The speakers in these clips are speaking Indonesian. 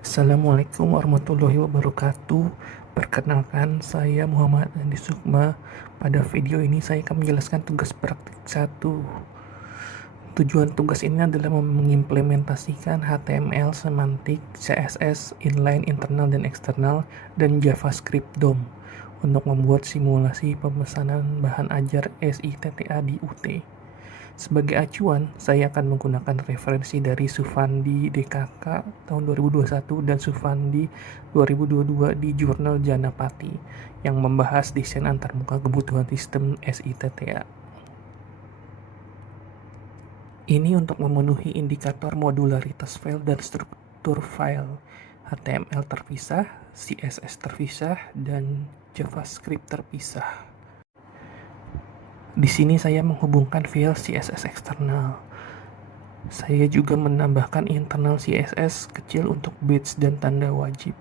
Assalamualaikum warahmatullahi wabarakatuh. Perkenalkan, saya Muhammad Andi Sukma. Pada video ini saya akan menjelaskan tugas praktik 1. Tujuan tugas ini adalah mengimplementasikan HTML, semantik, CSS, inline, internal dan eksternal, dan JavaScript DOM untuk membuat simulasi pemesanan bahan ajar SITTA di UT. Sebagai acuan, saya akan menggunakan referensi dari Sufandi DKK tahun 2021 dan Sufandi 2022 di Jurnal Janapati yang membahas desain antarmuka kebutuhan sistem SITTA. Ini untuk memenuhi indikator modularitas file dan struktur file, HTML terpisah, CSS terpisah, dan JavaScript terpisah. Di sini saya menghubungkan file CSS eksternal. Saya juga menambahkan internal CSS kecil untuk badge dan tanda wajib.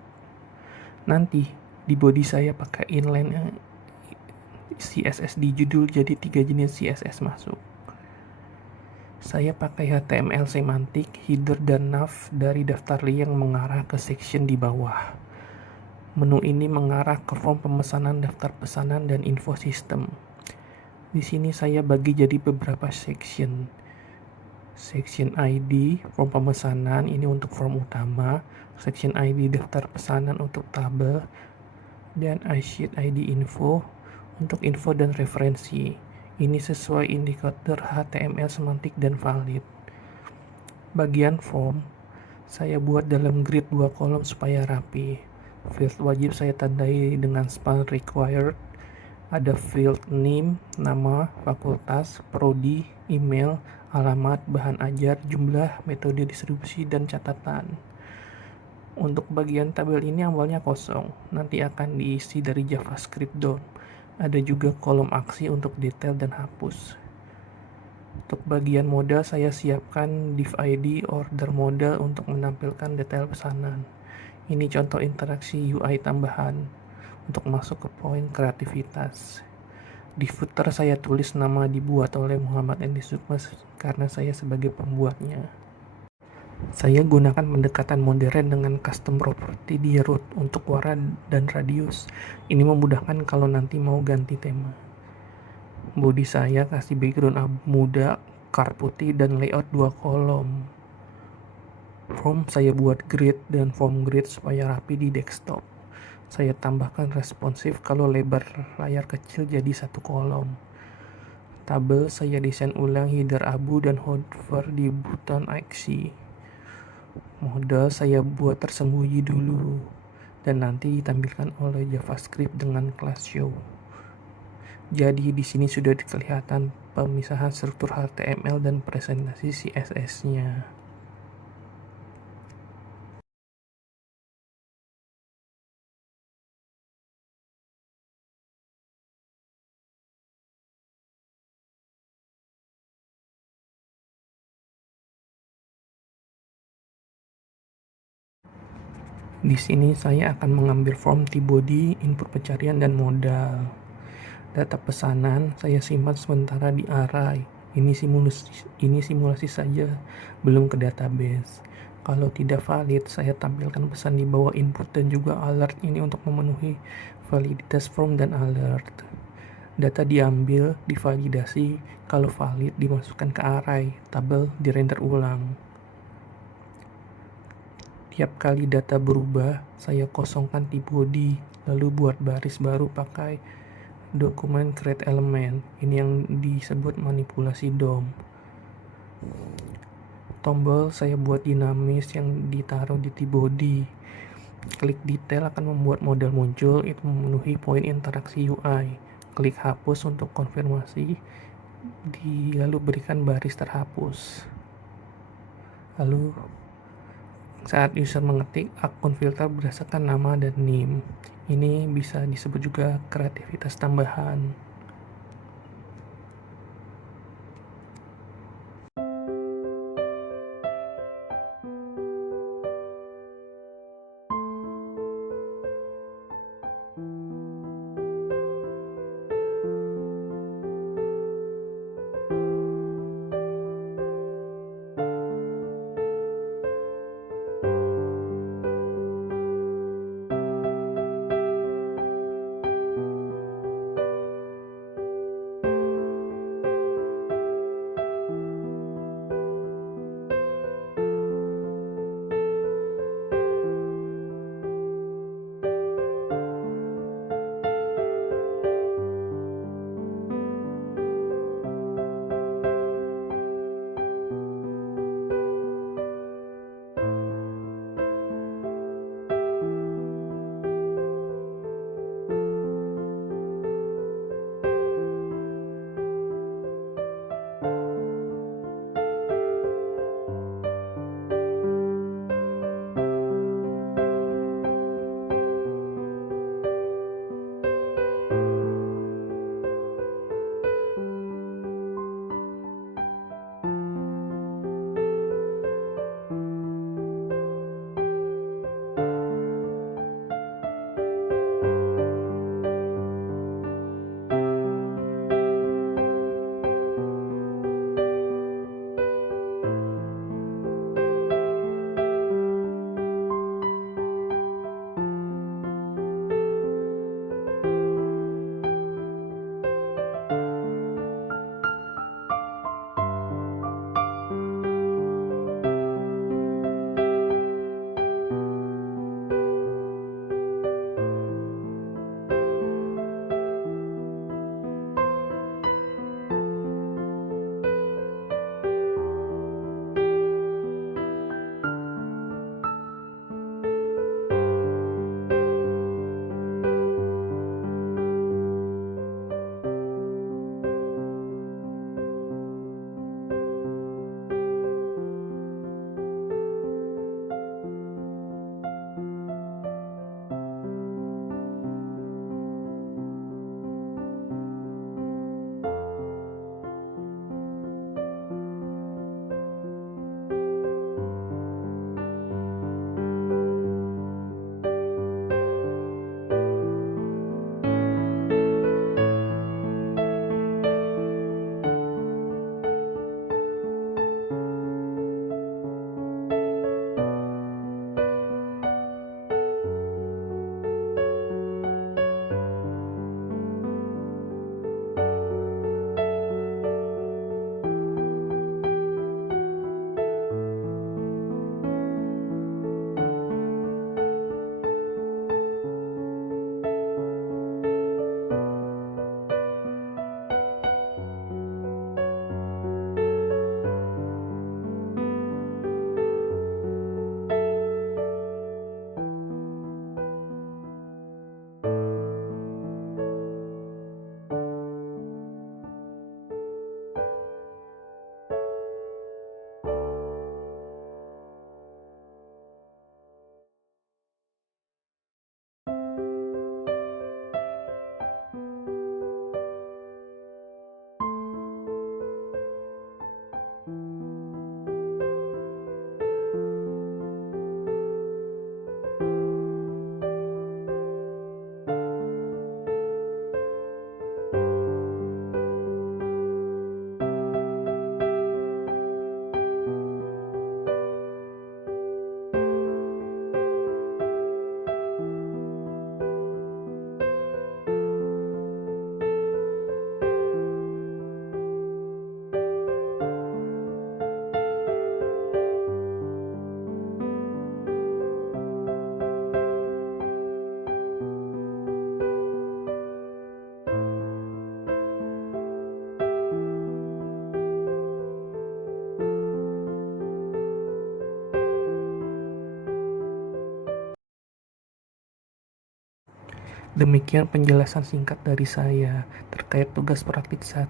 Nanti di body saya pakai inline CSS di judul, jadi 3 jenis CSS masuk. Saya pakai HTML semantik, header dan nav dari daftar link yang mengarah ke section di bawah. Menu ini mengarah ke form pemesanan, daftar pesanan, dan info sistem. Di sini saya bagi jadi beberapa section. Section ID form pemesanan ini untuk form utama, section ID daftar pesanan untuk tabel, dan iSheet ID info untuk info dan referensi. Ini sesuai indikator HTML semantik dan valid. Bagian form saya buat dalam grid 2 kolom supaya rapi. Field wajib saya tandai dengan span required. Ada field name, nama, fakultas, prodi, email, alamat, bahan ajar, jumlah, metode distribusi, dan catatan. Untuk bagian tabel ini awalnya kosong, nanti akan diisi dari JavaScript DOM. Ada juga kolom aksi untuk detail dan hapus. Untuk bagian modal saya siapkan div ID order modal untuk menampilkan detail pesanan. Ini contoh interaksi UI tambahan untuk masuk ke poin kreativitas. Di footer saya tulis nama dibuat oleh Muhammad Andi Sukma karena saya sebagai pembuatnya. Saya gunakan pendekatan modern dengan custom property di root untuk warna dan radius. Ini memudahkan kalau nanti mau ganti tema. Body saya kasih background abu muda, car putih, dan layout 2 kolom. Form saya buat grid dan form grid supaya rapi di desktop. Saya tambahkan responsif kalau lebar layar kecil jadi 1 kolom. Tabel saya desain ulang header abu dan hover di button aksi. Modal saya buat tersembunyi dulu dan nanti ditampilkan oleh JavaScript dengan class show. Jadi di sini sudah kelihatan pemisahan struktur HTML dan presentasi CSS-nya. Di sini saya akan mengambil form T-body, input pencarian, dan modal. Data pesanan saya simpan sementara di array. Ini simulasi saja, belum ke database. Kalau tidak valid, saya tampilkan pesan di bawah input dan juga alert ini untuk memenuhi validitas form dan alert. Data diambil, divalidasi, kalau valid dimasukkan ke array, tabel dirender ulang. Tiap kali data berubah, saya kosongkan T-body, lalu buat baris baru pakai dokumen create element. Ini yang disebut manipulasi DOM. Tombol saya buat dinamis yang ditaruh di T-body. Klik detail akan membuat model muncul, itu memenuhi poin interaksi UI. Klik hapus untuk konfirmasi, lalu berikan baris terhapus. Lalu saat user mengetik, akun filter berdasarkan nama dan name. Ini bisa disebut juga kreativitas tambahan. Demikian penjelasan singkat dari saya terkait tugas praktik 1.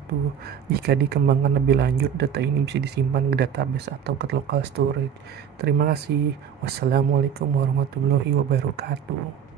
Jika dikembangkan lebih lanjut, data ini bisa disimpan ke database atau ke local storage. Terima kasih. Wassalamualaikum warahmatullahi wabarakatuh.